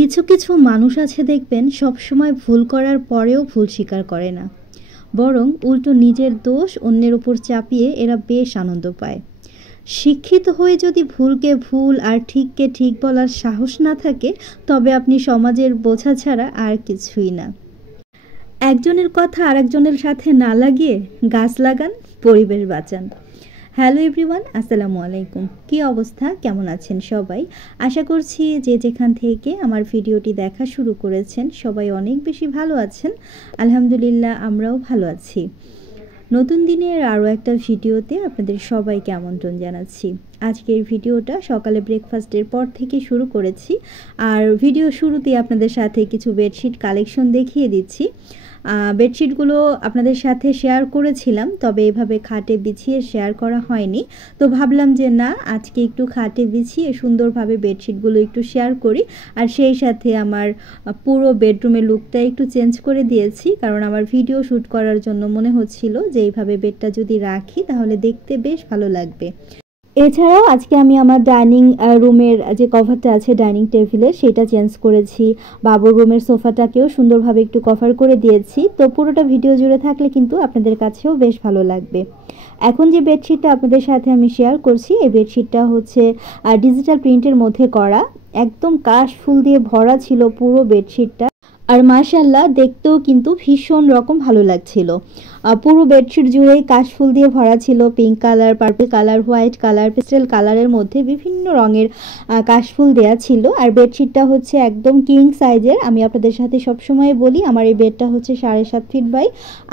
কিছু কিছু মানুষ আছে দেখবেন সবসময় ভুল করার পরেও ভুল স্বীকার করে না, বরং উল্টো নিজের দোষ অন্যের উপর চাপিয়ে এরা বেশ আনন্দ পায়। শিক্ষিত হয়ে যদি ভুলকে ভুল আর ঠিককে ঠিক বলার সাহস না থাকে, তবে আপনি সমাজের বোঝা ছাড়া আর কিছুই না। একজনের কথা আরেকজনের সাথে না লাগিয়ে গাছ লাগান, পরিবেশ বাঁচান। হ্যালো এভরিওয়ান, আসসালামু আলাইকুম। কি অবস্থা, কেমন আছেন সবাই? আশা করছি যে যেখান থেকে আমার ভিডিওটি দেখা শুরু করেছেন সবাই অনেক বেশি ভালো আছেন। আলহামদুলিল্লাহ, আমরাও ভালো আছি। নতুন দিনের আরও একটা ভিডিওতে আপনাদের সবাইকে আমন্ত্রণ জানাচ্ছি। আজকের ভিডিওটা সকালে ব্রেকফাস্টের পর থেকে শুরু করেছি, আর ভিডিও শুরুতেই আপনাদের সাথে কিছু বেডশিট কালেকশন দেখিয়ে দিচ্ছি। বেডশিটগুলো আপনাদের সাথে শেয়ার করেছিলাম, তবে এভাবে খাটে বিছিয়ে শেয়ার করা হয়নি। তো ভাবলাম যে না, আজকে একটু খাটে বিছিয়ে সুন্দরভাবে বেডশিটগুলো একটু শেয়ার করি। আর সেই সাথে আমার পুরো বেডরুমের লুকটা একটু চেঞ্জ করে দিয়েছি, কারণ আমার ভিডিও শ্যুট করার জন্য মনে হচ্ছিল যে এইভাবে বেডটা যদি রাখি তাহলে দেখতে বেশ ভালো লাগবে। এছাড়াও আজকে আমি আমার ডাইনিং রুমের যে কভারটা আছে ডাইনিং টেবিলের, সেটা চেঞ্জ করেছি। বাবুর রুমের সোফাটাকেও সুন্দরভাবে একটু কভার করে দিয়েছি। তো পুরোটা ভিডিও জুড়ে থাকলে কিন্তু আপনাদের কাছেও বেশ ভালো লাগবে। এখন যে বেডশিটটা আপনাদের সাথে আমি শেয়ার করছি, এই বেডশিটটা হচ্ছে ডিজিটাল প্রিন্টের মধ্যে করা। একদম কাশ ফুল দিয়ে ভরা ছিল পুরো বেডশিটটা, আর মাশাআল্লাহ দেখতেও কিন্তু ভীষণ রকম ভালো লাগছিল। পুরো বেডশিট জুড়েই কাশফুল দিয়ে ভরা ছিল। Pink colour, purple colour, white colour, pastel কালারের মধ্যে বিভিন্ন রঙের কাশফুল দেয়া ছিল। আর বেডশিটটা হচ্ছে একদম কিং সাইজের। আমি আপনাদের সাথে সবসময় বলি, আমার এই বেডটা হচ্ছে 7.5 ফিট বাই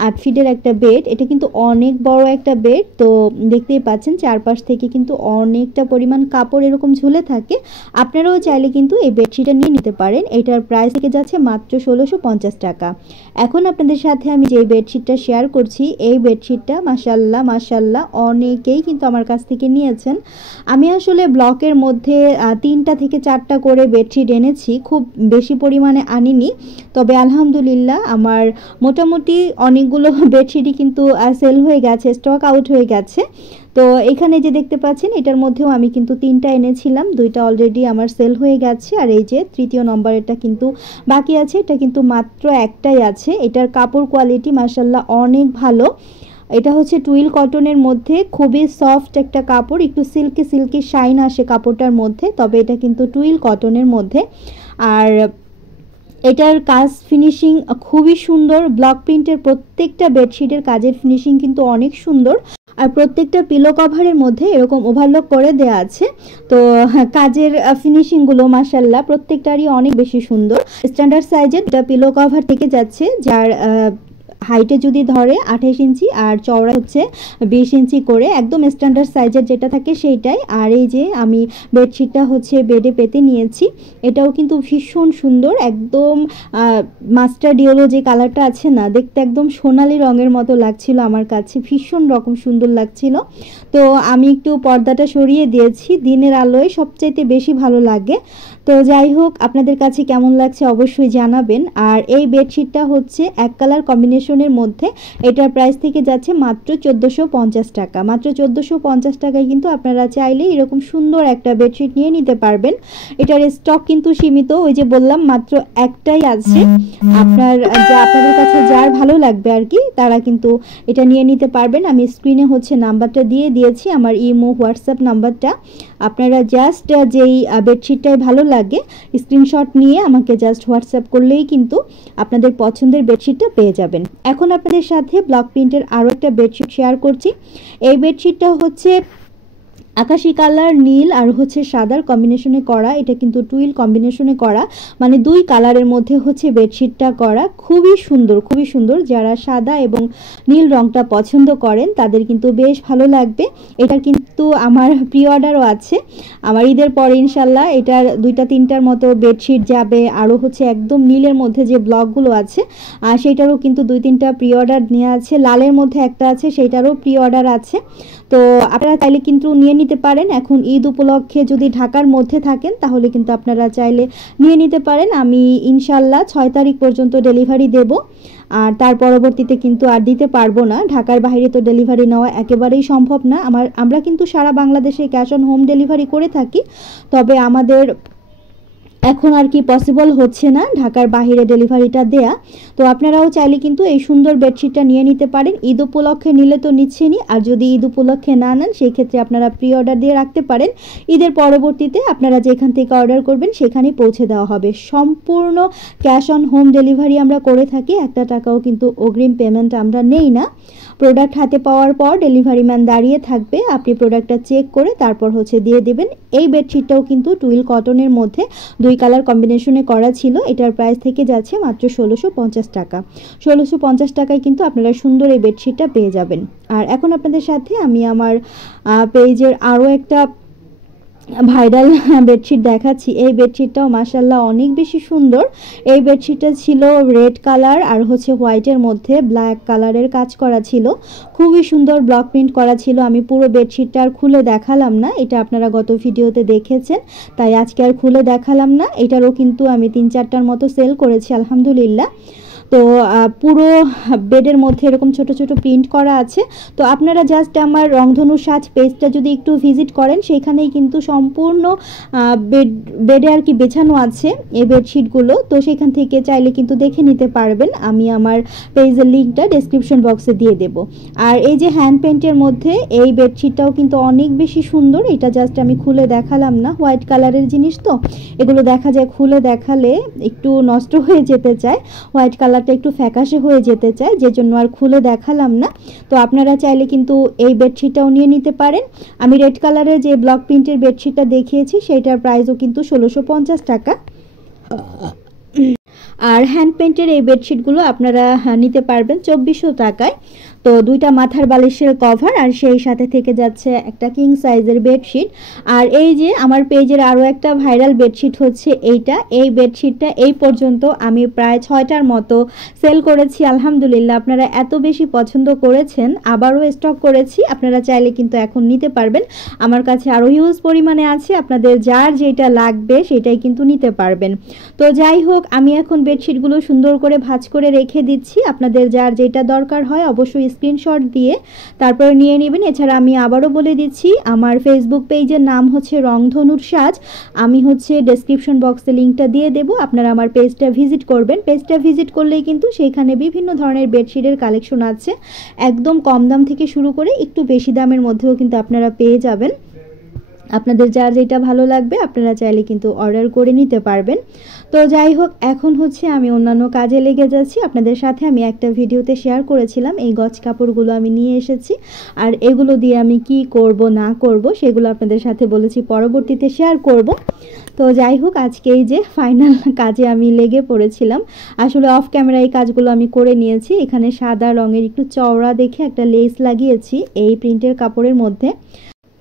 8 ফিটের একটা বেড। এটা কিন্তু অনেক বড় একটা বেড। তো দেখতেই পাচ্ছেন চারপাশ থেকে কিন্তু অনেকটা পরিমাণ কাপড় এরকম ঝুলে থাকে। আপনারাও চাইলে কিন্তু এই বেডশিটটা নিয়ে নিতে পারেন। এটার প্রাইস থেকে যাচ্ছে মাত্র 1650 টাকা। এখন আপনাদের সাথে আমি যে বেডশিটটা শেয়ার করছি, এই বেডশিটটা মাশাআল্লাহ মাশাআল্লাহ অনেকেই কিন্তু আমার কাছ থেকে নিয়েছেন। আমি আসলে ব্লকের মধ্যে 3টা থেকে 4টা করে বেডশিট এনেছি, খুব বেশি পরিমাণে আনিনি। তবে আলহামদুলিল্লাহ আমার মোটামুটি অনেকগুলো বেডশিটই কিন্তু সেল হয়ে গেছে, স্টক আউট হয়ে গেছে। তো এখানে যে দেখতে পাচ্ছেন, এটার মধ্যেও আমি কিন্তু 3টা এনেছিলাম, 2টা অলরেডি আমার সেল হয়ে গেছে। আর এই যে 3য় নম্বরেরটা কিন্তু বাকি আছে, এটা কিন্তু মাত্র একটাই আছে। এটার কাপড় কোয়ালিটি মাশাআল্লাহ অনেক ভালো। এটা হচ্ছে টুইল কটনের মধ্যে, খুবই সফট একটা কাপড়, একটু সিল্কি সিল্কি শাইন আসে কাপড়টার মধ্যে। তবে এটা কিন্তু টুইল কটনের মধ্যে। আর এটার কাজ ফিনিশিং খুবই সুন্দর। ব্লক প্রিন্টের প্রত্যেকটা বেডশিটের কাজের ফিনিশিং কিন্তু অনেক সুন্দর। আর প্রত্যেকটা পিলো কভারের মধ্যে এরকম ওভারলক করে দেওয়া আছে। তো কাজের ফিনিশিংগুলো মাশাআল্লাহ প্রত্যেকটারই অনেক বেশি সুন্দর। স্ট্যান্ডার্ড সাইজের এটা পিলো কভার থেকে যাচ্ছে, যার হাইটে যদি ধরে 28 ইঞ্চি আর চওড়া হচ্ছে 20 ইঞ্চি করে, একদম স্ট্যান্ডার্ড সাইজের যেটা থাকে সেইটাই। আর এই যে আমি বেডশিটটা হচ্ছে বেডে পেতে নিয়েছি, এটাও কিন্তু ভীষণ সুন্দর। একদম মাস্টার্ড ইয়েলো যে কালারটা আছে না, দেখতে একদম সোনালি রঙের মতো লাগছিল আমার কাছে, ভীষণ রকম সুন্দর লাগছিল। তো আমি একটু পর্দাটা সরিয়ে দিয়েছি, দিনের আলোয় সবচাইতে বেশি ভালো লাগে। তো যাই হোক, আপনাদের কাছে কেমন লাগছে অবশ্যই জানাবেন। আর এই বেডশিটটা হচ্ছে এক কালার কম্বিনেশনের মধ্যে, এটার প্রাইস থেকে যাচ্ছে মাত্র 1450 টাকা। মাত্র 1450 টাকায় কিন্তু আপনারা চাইলে এরকম সুন্দর একটা বেডশিট নিয়ে নিতে পারবেন। এটার স্টক কিন্তু সীমিত, ওই যে বললাম মাত্র একটাই আছে। আপনাদের কাছে যার ভালো লাগবে আর কি, তারা কিন্তু এটা নিয়ে নিতে পারবেন। আমি স্ক্রিনে হচ্ছে নাম্বারটা দিয়ে দিয়েছি, আমার ইমো হোয়াটসঅ্যাপ নাম্বারটা। আপনারা জাস্ট যেই বেডশিটটাই ভালো লাগে স্ক্রিনশট নিয়ে আমাকে জাস্ট হোয়াটসঅ্যাপ করলেই কিন্তু আপনাদের পছন্দের বেডশিটটা পেয়ে যাবেন। এখন আপনাদের সাথে ব্লক প্রিন্টের আরও একটা বেডশিট শেয়ার করছি। এই বেডশিটটা হচ্ছে আকাশি কালার, নীল আর হচ্ছে সাদার কম্বিনেশনে করা। এটা কিন্তু টুইল কম্বিনেশনে করা, মানে 2 কালারের মধ্যে হচ্ছে বেডশিটটা করা। খুবই সুন্দর, খুবই সুন্দর। যারা সাদা এবং নীল রংটা পছন্দ করেন তাদের কিন্তু বেশ ভালো লাগবে। এটার কিন্তু আমার প্রি অর্ডারও আছে। আমার ঈদের পরে ইনশাল্লাহ এটার 2-3টার মতো বেডশিট যাবে। আরও হচ্ছে একদম নীলের মধ্যে যে ব্লকগুলো আছে সেইটারও কিন্তু 2-3টা প্রি অর্ডার নেওয়া আছে। লালের মধ্যে একটা আছে, সেইটারও প্রি অর্ডার আছে। তো আপনারা চাইলে কিন্তু নিয়ে নিতে পারেন। এখন ঈদ উপলক্ষে যদি ঢাকার মধ্যে থাকেন তাহলে কিন্তু আপনারা চাইলে নিয়ে নিতে পারেন। আমি ইনশাল্লাহ 6 তারিখ পর্যন্ত ডেলিভারি দেব, আর তার পরবর্তীতে কিন্তু আর দিতে পারবো না। ঢাকার বাইরে তো ডেলিভারি নেওয়া একেবারেই সম্ভব না। আমরা কিন্তু সারা বাংলাদেশে ক্যাশ অন হোম ডেলিভারি করে থাকি, তবে আমাদের এখন আর কি পসিবল হচ্ছে না ঢাকার বাইরে ডেলিভারিটা দেয়া। তো আপনারাও চাইলে কিন্তু এই সুন্দর বেডশিটটা নিয়ে নিতে পারেন। ঈদ উপলক্ষে নিলে তো নিচ্ছেনই, আর যদি ঈদ উপলক্ষে না নেন সেই ক্ষেত্রে আপনারা প্রি অর্ডার দিয়ে রাখতে পারেন। ঈদের পরবর্তীতে আপনারা যেখান থেকে অর্ডার করবেন সেখানেই পৌঁছে দেওয়া হবে। সম্পূর্ণ ক্যাশ অন হোম ডেলিভারি আমরা করে থাকি, একটা টাকাও কিন্তু অগ্রিম পেমেন্ট আমরা নেই না। প্রোডাক্ট হাতে পাওয়ার পর ডেলিভারি ম্যান দাঁড়িয়ে থাকবে, আপনি প্রোডাক্টটা চেক করে তারপর দিয়ে দিবেন। এই বেডশিটটাও কিন্তু টুইল কটনের মধ্যে 2 কালার কম্বিনেশনে করা ছিল। এটার প্রাইস থেকে যাচ্ছে মাত্র 1650 টাকা। 1650 টাকায় কিন্তু আপনারা সুন্দর এই বেডশিটটা পেয়ে যাবেন। আর এখন আপনাদের সাথে আমি আমার পেজের আরও একটা ভাইরাল বেডশিট দেখাচ্ছি। এই বেডশিটটাও মাশাআল্লাহ অনেক বেশি সুন্দর। এই বেডশিটটা ছিল রেড কালার আর হোয়াইটের মধ্যে ব্ল্যাক কালারের কাজ করা ছিল। খুবই সুন্দর ব্লক প্রিন্ট করা ছিল। আমি পুরো বেডশিটটা আর খুলে দেখালাম না, এটা আপনারা গত ভিডিওতে দেখেছেন, তাই আজকে আর খুলে দেখালাম না। এটারও কিন্তু আমি 3-4টার মতো সেল করেছি আলহামদুলিল্লাহ। তো পুরো বেডের মধ্যে এরকম ছোট ছোট প্রিন্ট করা আছে। তো আপনারা জাস্ট আমার রংধনু সাজ পেজটা যদি একটু ভিজিট করেন, সেখানেই কিন্তু সম্পূর্ণ বেডে আর কি বেছানো আছে এই বেডশিটগুলো। তো সেখান থেকে চাইলে কিন্তু দেখে নিতে পারবেন। আমি আমার পেজের লিঙ্কটা ডেসক্রিপশন বক্সে দিয়ে দেব। আর এই যে হ্যান্ড পেন্টের মধ্যে এই বেডশিটটাও কিন্তু অনেক বেশি সুন্দর। এটা জাস্ট আমি খুলে দেখালাম না, হোয়াইট কালারের জিনিস তো এগুলো দেখা যায় খুলে দেখালে একটু নষ্ট হয়ে যেতে চায়, হোয়াইট কালারটা একটু ফ্যাকাশে হয়ে যেতে চায়, যে জন্য আর খুলে দেখালাম না। তো আপনারা চাইলে কিন্তু এই বেডশিটটাও নিয়ে নিতে পারেন। আমি রেড কালারের যে ব্লক প্রিন্টের বেডশিটটা দেখিয়েছি সেটার প্রাইসও কিন্তু 1650 টাকা। আর হ্যান্ড পেন্টের এই বেডশিটগুলো আপনারা নিতে পারবেন 2400 টাকায়। তো 2টা মাথার বালিশের কভার আর সেই সাথে থেকে যাচ্ছে একটা কিং সাইজের বেডশিট। আর এই যে আমার পেজের আরও একটা ভাইরাল বেডশিট হচ্ছে এইটা। এই বেডশিটটা এই পর্যন্ত আমি প্রায় 6টার মতো সেল করেছি আলহামদুলিল্লাহ। আপনারা এত বেশি পছন্দ করেছেন, আবারও স্টক করেছি। আপনারা চাইলে কিন্তু এখন নিতে পারবেন, আমার কাছে আরও হিউজ পরিমাণে আছে। আপনাদের যার যেটা লাগবে সেটাই কিন্তু নিতে পারবেন। তো যাই হোক, আমি এখন বেডশিটগুলো সুন্দর করে ভাঁজ করে রেখে দিচ্ছি। আপনাদের যার যেটা দরকার হয় অবশ্যই স্ক্রিনশট দিয়ে তারপরে নিয়ে নেবেন। এছাড়া আমি আবারও বলে দিচ্ছি, আমার ফেসবুক পেজের নাম হচ্ছে রংধনুর সাজ। আমি ডেসক্রিপশন বক্সে লিঙ্কটা দিয়ে দেব, আপনারা আমার পেজটা ভিজিট করবেন। পেজটা ভিজিট করলেই কিন্তু সেখানে বিভিন্ন ধরনের বেডশিটের কালেকশন আছে, একদম কম দাম থেকে শুরু করে একটু বেশি দামের মধ্যেও কিন্তু আপনারা পেয়ে যাবেন। আপনাদের যার যেটা ভালো লাগবে আপনারা চাইলে কিন্তু অর্ডার করে নিতে পারবেন। তো যাই হোক, এখন আমি অন্যান্য কাজে লেগে যাচ্ছি। আপনাদের সাথে আমি একটা ভিডিওতে শেয়ার করেছিলাম এই গজ কাপড়গুলো আমি নিয়ে এসেছি, আর এগুলো দিয়ে আমি কি করব না করব সেগুলো আপনাদের সাথে বলেছি পরবর্তীতে শেয়ার করব। তো যাই হোক, আজকে এই যে ফাইনাল কাজে আমি লেগে পড়েছিলাম। আসলে অফ ক্যামেরা এই কাজগুলো আমি করে নিয়েছি। এখানে সাদা রঙের একটু চওড়া দেখে একটা লেস লাগিয়েছি এই প্রিন্টের কাপড়ের মধ্যে,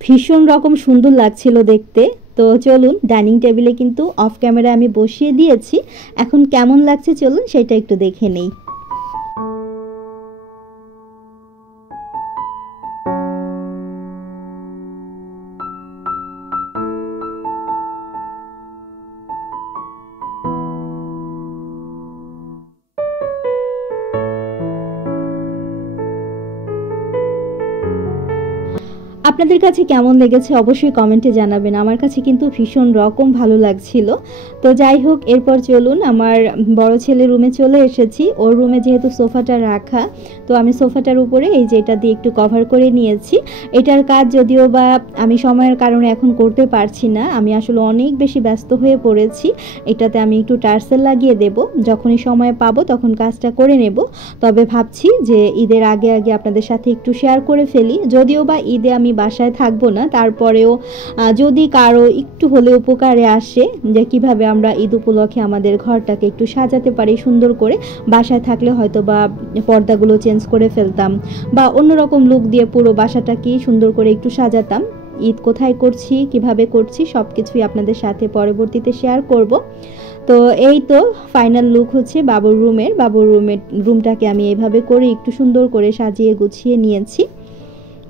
ভীষণ রকম সুন্দর লাগছিল দেখতে। তো চলুন, ডাইনিং টেবিলে কিন্তু অফ ক্যামেরা আমি বসিয়ে দিয়েছি। এখন কেমন লাগছে চলুন সেটা একটু দেখে নেই। আপনাদের কাছে কেমন লেগেছে অবশ্যই কমেন্টে জানাবেন। আমার কাছে কিন্তু ভীষণ রকম ভালো লাগছিল। তো যাই হোক, এরপর চলুন, আমার বড় ছেলের রুমে চলে এসেছি। ওর রুমে যেহেতু সোফাটা রাখা, তো আমি সোফাটার উপরে এই যে এটা দিয়ে একটু কভার করে নিয়েছি। এটার কাজ যদিও বা আমি সময়ের কারণে এখন করতে পারছি না, আমি আসলে অনেক বেশি ব্যস্ত হয়ে পড়েছি। এটাতে আমি একটু টার্সেল লাগিয়ে দেব, যখনই সময় পাবো তখন কাজটা করে নেব। তবে ভাবছি যে ঈদের আগে আগে আপনাদের সাথে একটু শেয়ার করে ফেলি। যদিও বা ঈদে আমি বাসায় থাকবো না, তারপরেও যদি কারো একটু হলে উপকারে আসে যে কিভাবে আমরা ঈদ উপলক্ষে আমাদের ঘরটাকে একটু সাজাতে পারি সুন্দর করে, বাসায় থাকলে হয়তো বা পর্দাগুলো চেঞ্জ করে ফেলতাম বা অন্যরকম লুক দিয়ে পুরো বাসাটাকে সুন্দর করে একটু সাজাতাম। ঈদ কোথায় করছি, কিভাবে করছি সব কিছুই আপনাদের সাথে পরবর্তীতে শেয়ার করব। তো এই তো ফাইনাল লুক বাবুর রুমটাকে আমি এইভাবে করে একটু সুন্দর করে সাজিয়ে গুছিয়ে নিয়েছি।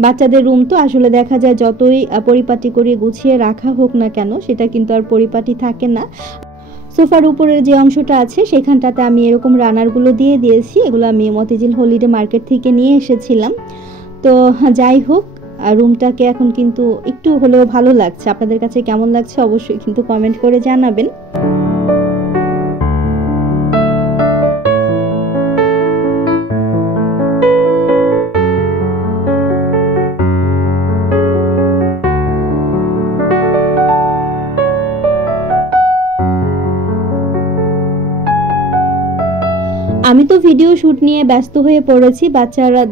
বাচ্চাদের রুম তো আসলে দেখা যায় যতই পরিপাটি করে গুছিয়ে রাখা হোক না কেন, সেটা কিন্তু আর পরিপাটি থাকে না। সোফার উপরের যে অংশটা আছে সেখানটাতে আমি এরকম রানারগুলো দিয়ে দিয়েছি। এগুলো আমি মতিঝিল হলিডে মার্কেট থেকে নিয়ে এসেছিলাম। তো যাই হোক, রুমটাকে এখন কিন্তু একটু হলেও ভালো লাগছে। আপনাদের কাছে কেমন লাগছে অবশ্যই কিন্তু কমেন্ট করে জানাবেন। আমি তো ভিডিও শ্যুট নিয়ে ব্যস্ত হয়ে পড়েছি, বাচ্চারা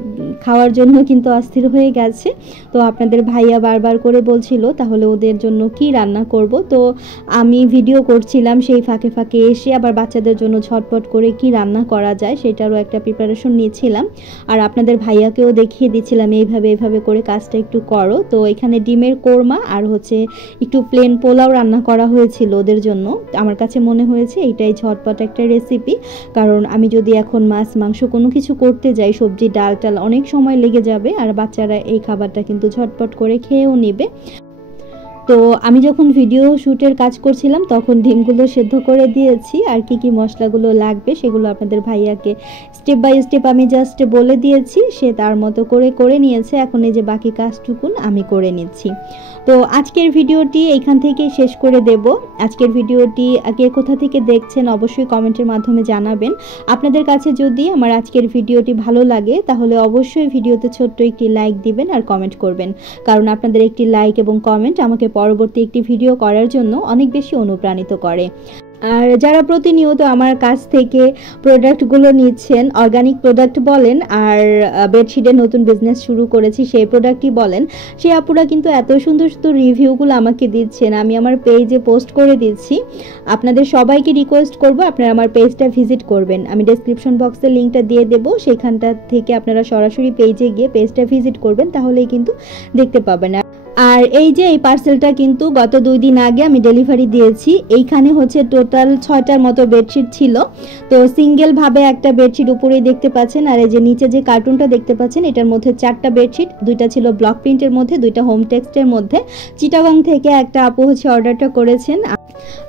খাওয়ার জন্য কিন্তু অস্থির হয়ে গেছে। তো আপনাদের ভাইয়া বারবার করে বলছিল তাহলে ওদের জন্য কি রান্না করব, তো আমি ভিডিও করছিলাম, সেই ফাঁকে ফাঁকে এসে আবার বাচ্চাদের জন্য ঝটপট করে কি রান্না করা যায় সেটারও একটা প্রিপারেশন নিয়েছিলাম। আর আপনাদের ভাইয়াকেও দেখিয়ে দিচ্ছিলাম এইভাবে করে কাজটা একটু করো। তো এখানে ডিমের কোরমা আর হচ্ছে একটু প্লেন পোলাও রান্না করা হয়েছিল ওদের জন্য। আমার কাছে মনে হয়েছে এইটাই ঝটপট একটা রেসিপি, কারণ আমি যদি এখন মাছ মাংস কোনো কিছু করতে যাই, সবজি ডাল টাল অনেক সময় লেগে যাবে, আর বাচ্চারা এই খাবারটা কিন্তু ঝটপট করে খেয়েও নেবে। তো আমি যখন ভিডিও শ্যুটের কাজ করছিলাম তখন ডিমগুলো সেদ্ধ করে দিয়েছি, আর কি মশলাগুলো লাগবে সেগুলো আপনাদের ভাইয়াকে স্টেপ বাই স্টেপ আমি জাস্ট বলে দিয়েছি, সে তার মতো করে নিয়েছে। এখন এই যে বাকি কাজটুকুন আমি করে নিচ্ছি। তো আজকের ভিডিওটি এইখান থেকে শেষ করে দেব। আজকের ভিডিওটি কে কোথা থেকে দেখছেন অবশ্যই কমেন্টের মাধ্যমে জানাবেন। আপনাদের কাছে যদি আমার আজকের ভিডিওটি ভালো লাগে তাহলে অবশ্যই ভিডিওতে ছোট্ট একটি লাইক দিবেন আর কমেন্ট করবেন, কারণ আপনাদের একটি লাইক এবং কমেন্ট আমাকে পরবর্তী একটি ভিডিও করার জন্য অনেক বেশি অনুপ্রাণিত করে। আর যারা প্রতিনিয়ত আমার কাছ থেকে প্রোডাক্টগুলো নিচ্ছেন, অর্গানিক প্রোডাক্ট বলেন আর বেডশিটের নতুন বিজনেস শুরু করেছি সেই প্রোডাক্টই বলেন, সেই আপুরা কিন্তু এত সুন্দর সুন্দর রিভিউগুলো আমাকে দিচ্ছেন, আমি আমার পেজে পোস্ট করে দিচ্ছি। আপনাদের সবাইকে রিকোয়েস্ট করব আপনারা আমার পেজটা ভিজিট করবেন, আমি ডেসক্রিপশন বক্সে লিঙ্কটা দিয়ে দেবো, সেখানটা থেকে আপনারা সরাসরি পেজে গিয়ে পেজটা ভিজিট করবেন, তাহলেই কিন্তু দেখতে পাবেন। আর এই যে এই পার্সেলটা কিন্তু গত 2 দিন আগে আমি ডেলিভারি দিয়েছি। এইখানে হচ্ছে টোটাল 6টার মতো বেডশিট ছিল। তো সিঙ্গেল ভাবে একটা বেডশিট উপরেই দেখতে পাচ্ছেন, আর এই যে নিচে যে কার্টুনটা দেখতে পাচ্ছেন এটার মধ্যে 4টা বেডশিট, 2টা ছিল ব্লক প্রিন্টের মধ্যে, 2টা হোম টেক্সটের মধ্যে। চিটাগং থেকে একটা আপু হচ্ছে অর্ডারটা করেছেন।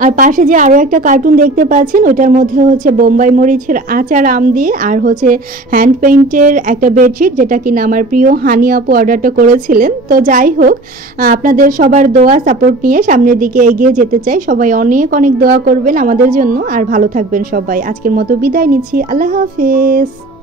আর পাশে যে আরও একটা কার্টুন দেখতে পাচ্ছেন ওইটার মধ্যে হচ্ছে বোম্বাই মরিচের আচার আম দিয়ে, আর হচ্ছে হ্যান্ড পেইন্টের একটা বেডশিট, যেটা কিনা আমার প্রিয় হানি আপু অর্ডারটা করেছিলেন। তো যাই হোক, আপনাদের সবার দোয়া সাপোর্ট নিয়ে সামনের দিকে এগিয়ে যেতে চাই। সবাই অনেক অনেক দোয়া করবেন আমাদের জন্য, আর ভালো থাকবেন সবাই। আজকের মতো বিদায় নিচ্ছি, আল্লাহ হাফেজ।